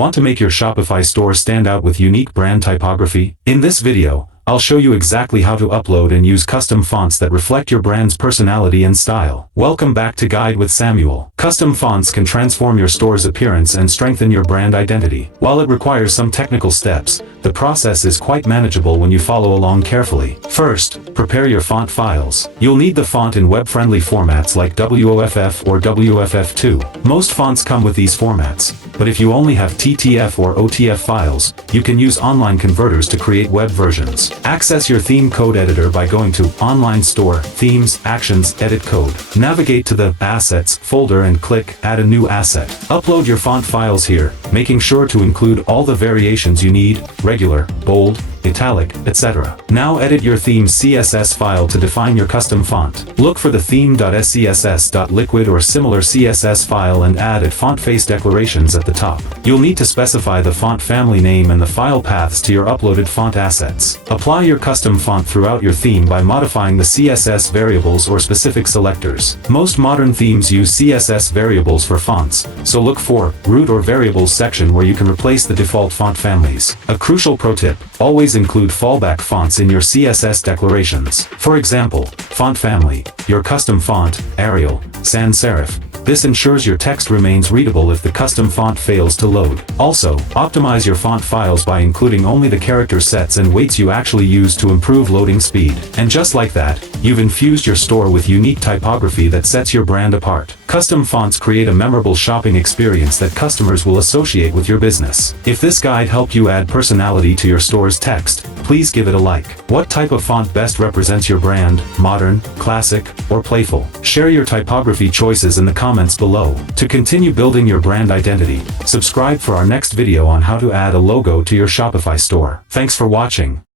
Want to make your Shopify store stand out with unique brand typography? In this video, I'll show you exactly how to upload and use custom fonts that reflect your brand's personality and style. Welcome back to Guide with Samuel. Custom fonts can transform your store's appearance and strengthen your brand identity. While it requires some technical steps, the process is quite manageable when you follow along carefully. First, prepare your font files. You'll need the font in web-friendly formats like WOFF or WFF2. Most fonts come with these formats, but if you only have TTF or OTF files, you can use online converters to create web versions. Access your theme code editor by going to Online Store, Themes, Actions, Edit Code. Navigate to the Assets folder and click Add a new asset. Upload your font files here, making sure to include all the variations you need: regular, bold, italic, etc. Now edit your theme's CSS file to define your custom font. Look for the theme.scss.liquid or similar CSS file and add font face declarations at the top. You'll need to specify the font family name and the file paths to your uploaded font assets. Apply your custom font throughout your theme by modifying the CSS variables or specific selectors. Most modern themes use CSS variables for fonts, so look for root or variables section where you can replace the default font families. A crucial pro tip: always include fallback fonts in your CSS declarations. For example, font family, your custom font, Arial, sans serif. This ensures your text remains readable if the custom font fails to load. Also, optimize your font files by including only the character sets and weights you actually use to improve loading speed. And just like that, you've infused your store with unique typography that sets your brand apart. Custom fonts create a memorable shopping experience that customers will associate with your business. If this guide helped you add personality to your store's text, please give it a like. What type of font best represents your brand? Modern, classic, or playful? Share your typography choices in the comments below. To continue building your brand identity, subscribe for our next video on how to add a logo to your Shopify store. Thanks for watching.